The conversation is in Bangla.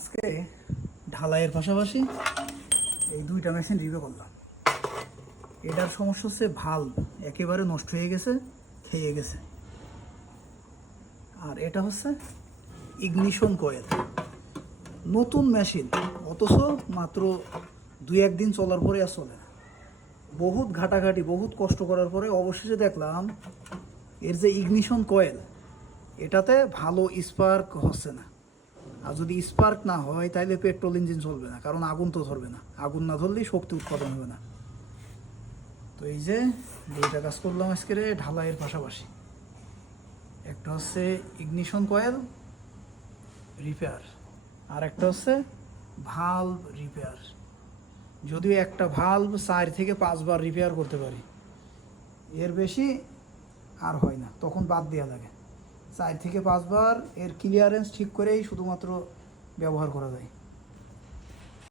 আজকে ঢালাইয়ের পাশাপাশি এই দুইটা মেশিন রিভিউ করলাম। এটার সমস্যা হচ্ছে ভাল্ব একেবারে নষ্ট হয়ে গেছে, খেয়ে গেছে। আর এটা হচ্ছে ইগনিশন কয়েল, নতুন মেশিন, অথচ মাত্র 2-1 দিন চলার পরে আর চলে না। বহুত ঘাটাঘাটি, বহুত কষ্ট করার পরে অবশেষে দেখলাম এর যে ইগনিশন কয়েল, এটাতে ভালো স্পার্ক হচ্ছে না। আর যদি স্পার্ক না হয় তাহলে পেট্রোল ইঞ্জিন চলবে না, কারণ আগুন তো ধরবে না। আগুন না ধরলেই শক্তি উৎপাদন হবে না। তো এই যে দুইটা কাজ করলাম আজকে ঢালাইয়ের পাশাপাশি। একটা হচ্ছে ইগনিশন কয়েল রিপেয়ার, আর একটা হচ্ছে ভাল্ব রিপেয়ার। যদিও একটা ভাল্ব 4 থেকে 5 বার রিপেয়ার করতে পারি, এর বেশি আর হয় না, তখন বাদ দেওয়া লাগে। 4 থেকে 5 বার এর ক্লিয়ারেন্স ঠিক করেই শুধুমাত্র ব্যবহার করা যায়।